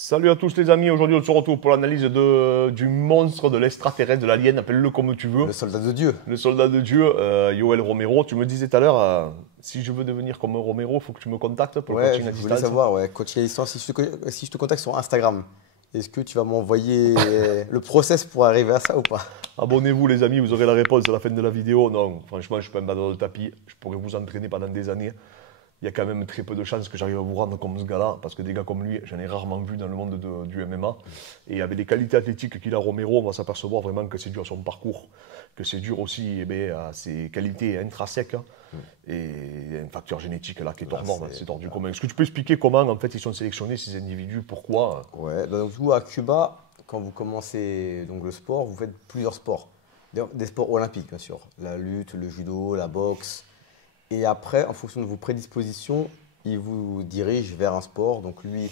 Salut à tous les amis, aujourd'hui on se retrouve pour l'analyse du monstre, de l'extraterrestre, de l'alien, appelle-le comme tu veux. Le soldat de Dieu. Le soldat de Dieu, Yoel Romero. Tu me disais tout à l'heure, si je veux devenir comme Romero, il faut que tu me contactes pour le Ouais, coaching à je voulais distance. savoir, ouais, coach à distance, si je te contacte sur Instagram, est-ce que tu vas m'envoyer le process pour arriver à ça ou pas? Abonnez-vous les amis, vous aurez la réponse à la fin de la vidéo. Non, franchement, je suis pas un batteur de tapis, je pourrais vous entraîner pendant des années. Il y a quand même très peu de chances que j'arrive à vous rendre comme ce gars-là, parce que des gars comme lui, j'en ai rarement vu dans le monde du MMA. Et avec les qualités athlétiques qu'il a, Romero, on va s'apercevoir vraiment que c'est dû à son parcours, que c'est dur aussi à ses qualités intrinsèques, hein. Et il y a un facteur génétique là qui est hors norme, c'est hors du commun. Est-ce que tu peux expliquer comment en fait ils sont sélectionnés ces individus, pourquoi? Ouais, donc vous à Cuba, quand vous commencez donc le sport, vous faites plusieurs sports. D'ailleurs, des sports olympiques, bien sûr. La lutte, le judo, la boxe. Et après, en fonction de vos prédispositions, il vous dirige vers un sport. Donc lui,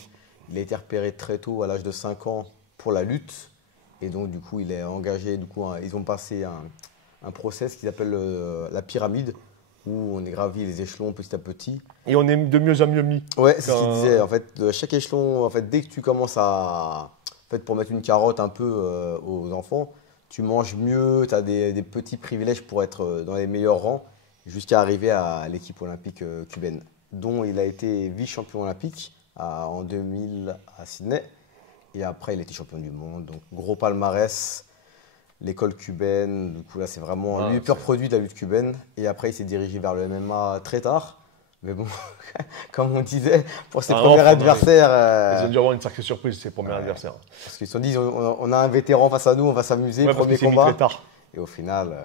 il a été repéré très tôt, à l'âge de 5 ans, pour la lutte. Et donc, du coup, il est engagé. Du coup, ils ont passé un process qu'ils appellent la pyramide, où on est gravi les échelons petit à petit. Et on est de mieux en mieux mis. Ouais, c'est ce qu'il disait. En fait, chaque échelon, en fait, dès que tu commences en fait, pour mettre une carotte un peu aux enfants, tu manges mieux, tu as des petits privilèges pour être dans les meilleurs rangs, jusqu'à arriver à l'équipe olympique cubaine, dont il a été vice-champion olympique en 2000 à Sydney. Et après, il a été champion du monde. Donc, gros palmarès, l'école cubaine. Du coup, là, c'est vraiment lui, pur produit de la lutte cubaine. Et après, il s'est dirigé vers le MMA très tard. Mais bon, comme on disait, pour ses premiers adversaires. Ils ont dû avoir une sacrée surprise, ses premiers adversaires. Parce qu'ils se sont dit, on a un vétéran face à nous, on va s'amuser, premier combat. Très tard. Et au final,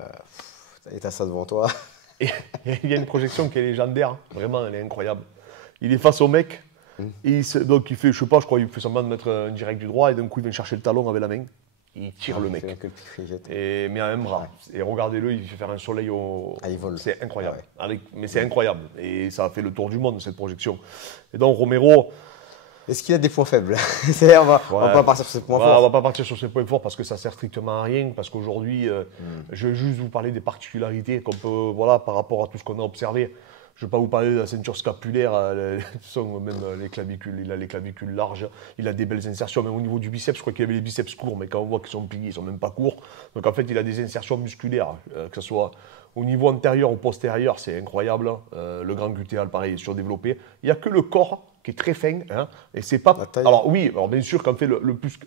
t'as ça devant toi. Et il y a une projection qui est légendaire, vraiment, elle est incroyable. Il est face au mec, et donc il fait, je sais pas, je crois, il fait semblant de mettre un direct du droit, et d'un coup il vient chercher le talon avec la main. Il tire le mec. Mais à un bras. Et regardez-le, il fait faire un soleil au. Ah, il vole. C'est incroyable. Mais c'est incroyable. Et ça a fait le tour du monde, cette projection. Et donc, Romero. Est-ce qu'il a des points faibles? On va pas partir sur ses points forts. On va pas partir sur ses points forts parce que ça sert strictement à rien. Parce qu'aujourd'hui, je vais juste vous parler des particularités qu'on peut, voilà, par rapport à tout ce qu'on a observé. Je ne vais pas vous parler de la ceinture scapulaire, même les clavicules, il a les clavicules larges, il a des belles insertions, même au niveau du biceps, je crois qu'il avait les biceps courts, mais quand on voit qu'ils sont pliés, ils ne sont même pas courts. Donc en fait, il a des insertions musculaires, que ce soit au niveau antérieur ou postérieur, c'est incroyable, hein. Le grand glutéal, pareil, est surdéveloppé. Il n'y a que le corps qui est très fin, hein, et c'est pas. Alors oui, alors bien sûr qu'en fait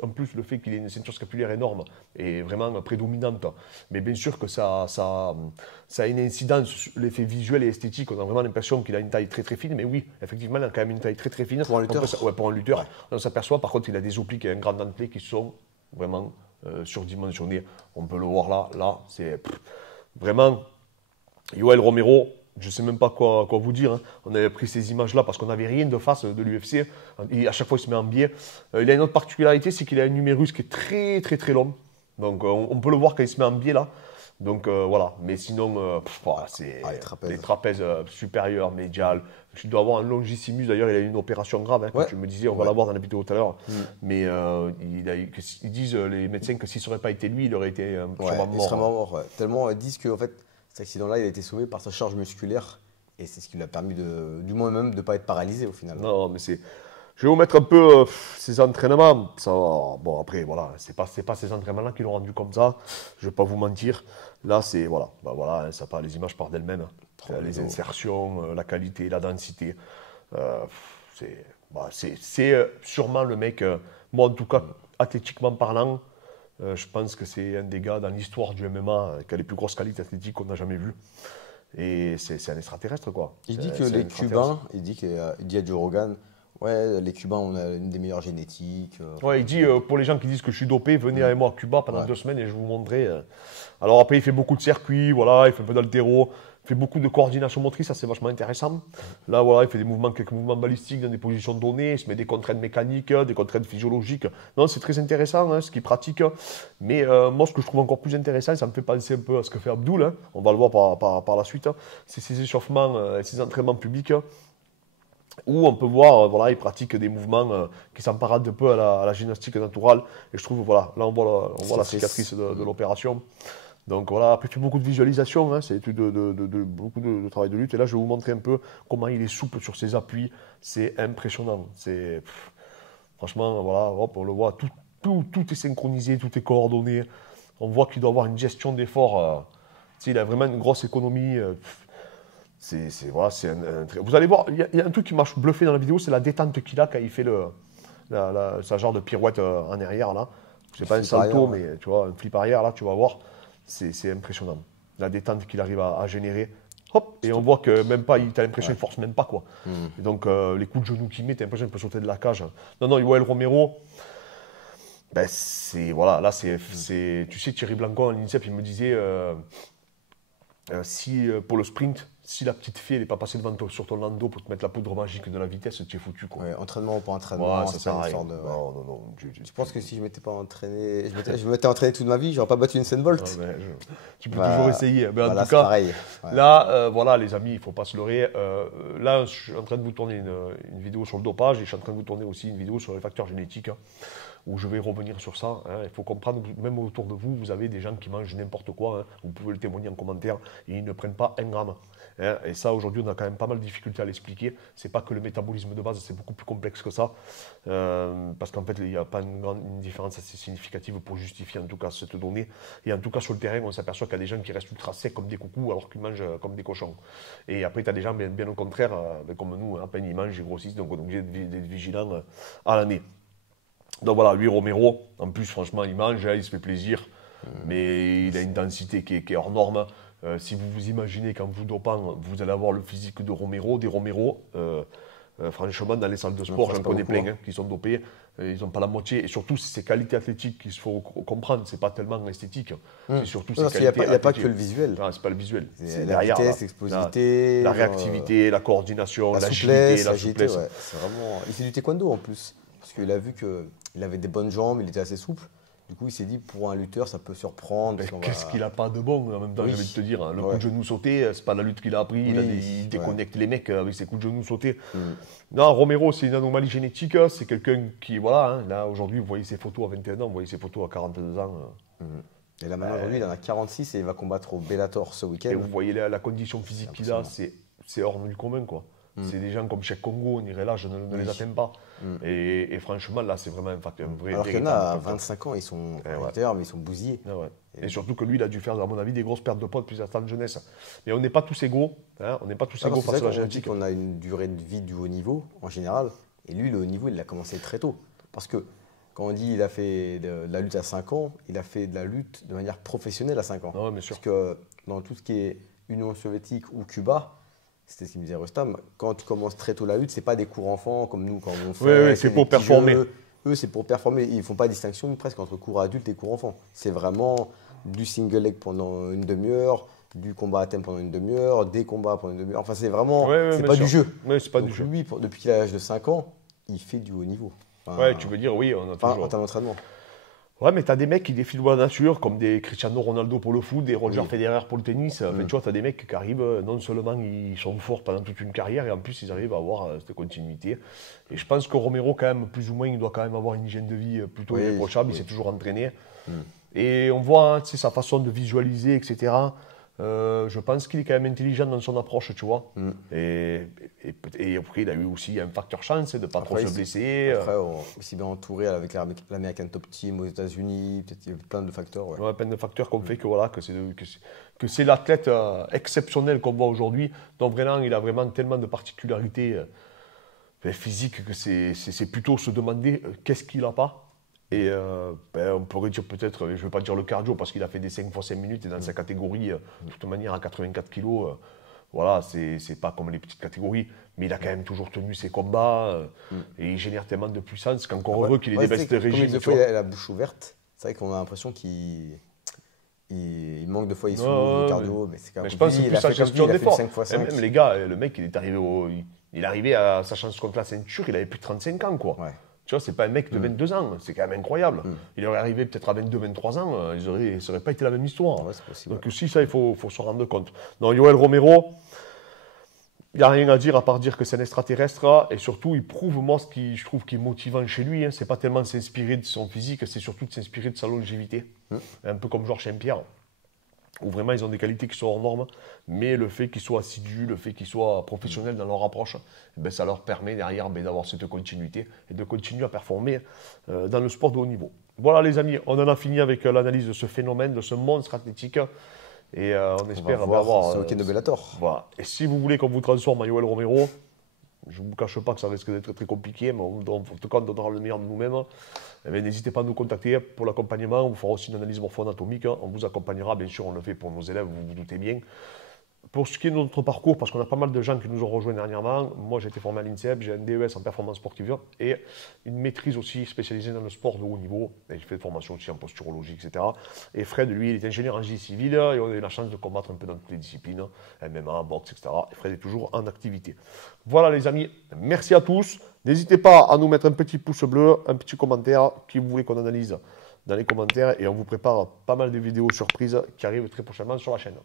en plus le fait qu'il ait une ceinture scapulaire énorme est vraiment prédominante, mais bien sûr que ça a une incidence sur l'effet visuel et esthétique. On a vraiment l'impression qu'il a une taille très très fine, mais oui, effectivement, il a quand même une taille très très fine. Pour un lutteur. Pour un lutteur. Ouais. On s'aperçoit par contre qu'il a des obliques et un grand dentelé qui sont vraiment surdimensionnés. On peut le voir là, c'est vraiment Yoel Romero. Je ne sais même pas quoi vous dire, hein. On avait pris ces images-là parce qu'on n'avait rien de face de l'UFC. À chaque fois, il se met en biais. Il a une autre particularité, c'est qu'il a un numérus qui est très très très long. Donc on peut le voir quand il se met en biais là. Donc voilà, mais sinon, c'est les trapèzes supérieurs, médiales. Tu dois avoir un longissimus, d'ailleurs, il a eu une opération grave, hein, comme tu me disais, on va la voir dans la vidéo tout à l'heure. Mais ils disent, les médecins, que s'il ne serait pas été lui, il aurait été sûrement mort. Il serait mort, ouais. Tellement ils disent qu'en fait, cet accident-là, il a été sauvé par sa charge musculaire. Et c'est ce qui lui a permis, du moins même, de ne pas être paralysé au final. Non, mais c'est. Je vais vous mettre un peu ses entraînements. Ça, bon, après, voilà, c'est pas ces entraînements-là qui l'ont rendu comme ça. Je ne vais pas vous mentir. Là, c'est. Voilà, voilà, ça part, les images partent d'elles-mêmes. Les insertions, la qualité, la densité. C'est sûrement le mec, moi en tout cas, athlétiquement parlant, je pense que c'est un des gars dans l'histoire du MMA qui a les plus grosses qualités athlétiques qu'on n'a jamais vues. Et c'est un extraterrestre, quoi. Il dit que les Cubains, il dit à Joe Rogan, ouais, les Cubains, on a une des meilleures génétiques. Ouais, il dit, pour les gens qui disent que je suis dopé, venez avec moi à Cuba pendant 2 semaines et je vous montrerai. Alors après, il fait beaucoup de circuits, voilà, il fait un peu d'haltéro, il fait beaucoup de coordination motrice, ça c'est vachement intéressant. Là, voilà, il fait quelques mouvements balistiques dans des positions données, il se met des contraintes mécaniques, des contraintes physiologiques. Non, c'est très intéressant, hein, ce qu'il pratique. Mais moi, ce que je trouve encore plus intéressant, ça me fait penser un peu à ce que fait Abdul, hein, on va le voir par la suite, hein, c'est ses échauffements, ses entraînements publics. Où on peut voir, voilà, il pratique des mouvements qui s'emparentent un peu à la gymnastique naturelle. Et je trouve, voilà, là on voit la cicatrice de l'opération. Donc voilà, après tu fais beaucoup de visualisation, hein, c'est beaucoup de travail de lutte. Et là, je vais vous montrer un peu comment il est souple sur ses appuis. C'est impressionnant. Franchement, voilà, hop, on le voit, tout est synchronisé, tout est coordonné. On voit qu'il doit avoir une gestion d'effort. Tu sais, il a vraiment une grosse économie. Voilà, Vous allez voir, il y a un truc qui m'a bluffé dans la vidéo, c'est la détente qu'il a quand il fait sa genre de pirouette en arrière, là. C'est pas un salto, mais tu vois, un flip arrière, là, tu vas voir. C'est impressionnant. La détente qu'il arrive à générer. Hop, et on voit que même pas, t'as l'impression qu'il force même pas, quoi. Et donc, les coups de genoux qu'il met, t'as l'impression qu'il peut sauter de la cage. Non, Yoel Romero, ben voilà, là, tu sais, Thierry Blanco, en l'INSEP, il me disait, pour le sprint, si la petite fille n'est pas passée devant toi sur ton landau pour te mettre la poudre magique de la vitesse, tu es foutu, quoi. Ouais, entraînement pour entraînement, ouais, ça sert à rien. Non. Je pense que si je m'étais pas entraîné, je m'étais entraîné toute ma vie, j'aurais pas battu une Usain Bolt. Tu peux toujours essayer. Mais en tout cas, pareil. Là, voilà, les amis, il ne faut pas se leurrer. Là, je suis en train de vous tourner une vidéo sur le dopage et je suis en train de vous tourner aussi une vidéo sur les facteurs génétiques, où je vais revenir sur ça. Il faut comprendre, même autour de vous, vous avez des gens qui mangent n'importe quoi. Vous pouvez le témoigner en commentaire et ils ne prennent pas un gramme. Et ça, aujourd'hui, on a quand même pas mal de difficultés à l'expliquer. C'est pas que le métabolisme de base, c'est beaucoup plus complexe que ça. Parce qu'en fait, il n'y a pas une différence assez significative pour justifier en tout cas cette donnée. Et en tout cas, sur le terrain, on s'aperçoit qu'il y a des gens qui restent ultra secs comme des coucous alors qu'ils mangent comme des cochons. Et après, tu as des gens bien au contraire, comme nous, à peine ils mangent, ils grossissent, donc on est obligé d'être vigilant à l'année. Donc voilà, lui, Romero, en plus, franchement, il mange, il se fait plaisir, mais il a une densité qui est hors norme. Si vous vous imaginez qu'en vous dopant, vous allez avoir le physique de Romero, des Romero, franchement, dans les salles de sport, j'en connais plein qui sont dopés, ils n'ont pas la moitié. Et surtout, c'est ses qualités athlétiques qu'il faut comprendre, c'est pas tellement esthétique. C'est surtout ses qualités athlétiques. Il n'y a pas que le visuel. C'est pas le visuel. C'est la vitesse, l'explosivité, la réactivité, la coordination, l'agilité, la souplesse. Ouais. C'est vraiment... Il fait du taekwondo en plus, parce qu'il a vu qu'il avait des bonnes jambes, il était assez souple. Du coup, il s'est dit, pour un lutteur, ça peut surprendre. Qu'est-ce qu'il n'a pas de bon en même temps, je vais te dire. Le coup de genou sauté, c'est pas la lutte qu'il a appris. Il déconnecte les mecs avec ses coups de genou sautés. Non, Romero, c'est une anomalie génétique. C'est quelqu'un qui, voilà, là, aujourd'hui, vous voyez ses photos à 21 ans, vous voyez ses photos à 42 ans. Et là, maintenant, aujourd'hui, il en a 46 et il va combattre au Bellator ce week-end. Et vous voyez la condition physique qu'il a, c'est hors du commun, quoi. C'est des gens comme Cheikh Congo, on irait là, je ne les atteins pas. Et franchement, là, c'est vraiment un facteur. Alors qu'il y en a à 25 ans, ils sont mais ils sont bousillés. Et surtout que lui, il a dû faire, à mon avis, des grosses pertes de poids depuis sa de jeunesse. Mais on n'est pas tous égaux. On n'est pas tous égaux face à la génétique. On a une durée de vie du haut niveau, en général. Et lui, le haut niveau, il a commencé très tôt. Parce que quand on dit qu'il a fait de la lutte à 5 ans, il a fait de la lutte de manière professionnelle à 5 ans. Non, bien sûr. Parce que dans tout ce qui est Union soviétique ou Cuba, c'était ce qu'il me disait Rustam, quand tu commences très tôt la lutte, c'est pas des cours enfants comme nous quand on fait. Oui, c'est pour performer. Eux, c'est pour performer. Ils font pas distinction presque entre cours adultes et cours enfants. C'est vraiment du single leg pendant une demi-heure, du combat à thème pendant une demi-heure, des combats pendant une demi-heure. Enfin, c'est vraiment. C'est pas du jeu. Oui, c'est pas du jeu. Lui, depuis qu'il a l'âge de 5 ans, il fait du haut niveau. Enfin, tu veux dire, oui, on a toujours. En termes d'entraînement. Ouais, mais t'as des mecs qui défilent dans la nature, comme des Cristiano Ronaldo pour le foot, des Roger Federer pour le tennis. Tu vois, t'as des mecs qui arrivent, non seulement ils sont forts pendant toute une carrière, et en plus ils arrivent à avoir cette continuité. Et je pense que Romero, quand même, plus ou moins, il doit quand même avoir une hygiène de vie plutôt irréprochable. Il s'est toujours entraîné. Et on voit sa façon de visualiser, etc. Je pense qu'il est quand même intelligent dans son approche, tu vois. Et après, il a eu aussi un facteur chance de ne pas trop se blesser. Après, il s'est bien entouré avec l'American Top Team aux États-Unis. Peut-être il y a plein de facteurs. Plein de facteurs qui ont fait que c'est l'athlète exceptionnel qu'on voit aujourd'hui. Donc vraiment, il a vraiment tellement de particularités physiques que c'est plutôt se demander qu'est-ce qu'il n'a pas. Et on pourrait dire peut-être, je ne vais pas dire le cardio parce qu'il a fait des 5 fois 5 minutes et dans sa catégorie, de toute manière à 84 kilos, voilà, c'est pas comme les petites catégories, mais il a quand même toujours tenu ses combats et il génère tellement de puissance qu'encore heureux qu'il ait des bestes régimes. Des fois, il a la bouche ouverte, c'est vrai qu'on a l'impression qu'il manque de fois, il souffre de cardio, mais c'est quand même. Je pense que c'est plus sa gestion d'effort. Même les gars, le mec, il est arrivé à sa chance contre la ceinture, il avait plus de 35 ans, quoi. Tu vois, c'est pas un mec de 22 ans, c'est quand même incroyable. Il aurait arrivé peut-être à 22, 23 ans, ça n'aurait pas été la même histoire. Donc si ça, il faut se rendre compte. Non, Yoel Romero, il n'y a rien à dire à part dire que c'est un extraterrestre. Et surtout, il prouve, moi, ce qui, je trouve qui est motivant chez lui, c'est pas tellement de s'inspirer de son physique, c'est surtout de s'inspirer de sa longévité. Un peu comme Georges Saint-Pierre. où vraiment ils ont des qualités qui sont hors normes, mais le fait qu'ils soient assidus, le fait qu'ils soient professionnels dans leur approche, eh ben, ça leur permet derrière d'avoir cette continuité et de continuer à performer dans le sport de haut niveau. Voilà les amis, on en a fini avec l'analyse de ce phénomène, de ce monstre athlétique. Et on espère va voir avoir. ce week-end de Bellator. Voilà. Et si vous voulez qu'on vous transforme en Yoel Romero, je ne vous cache pas que ça risque d'être très compliqué, mais en tout cas, on donnera le meilleur de nous-mêmes. Eh n'hésitez pas à nous contacter pour l'accompagnement. On vous fera aussi une analyse morpho-anatomique. On vous accompagnera, bien sûr, on le fait pour nos élèves, vous vous doutez bien. Pour ce qui est de notre parcours, parce qu'on a pas mal de gens qui nous ont rejoints dernièrement, moi j'ai été formé à l'INSEP, j'ai un DES en performance sportive et une maîtrise aussi spécialisée dans le sport de haut niveau. Et j'ai fait de formation aussi en posturologie, etc. Et Fred, lui, il est ingénieur en génie civil et on a eu la chance de combattre un peu dans toutes les disciplines, MMA, boxe, etc. Et Fred est toujours en activité. Voilà les amis, merci à tous. N'hésitez pas à nous mettre un petit pouce bleu, un petit commentaire qui vous voulez qu'on analyse dans les commentaires et on vous prépare pas mal de vidéos surprises qui arrivent très prochainement sur la chaîne.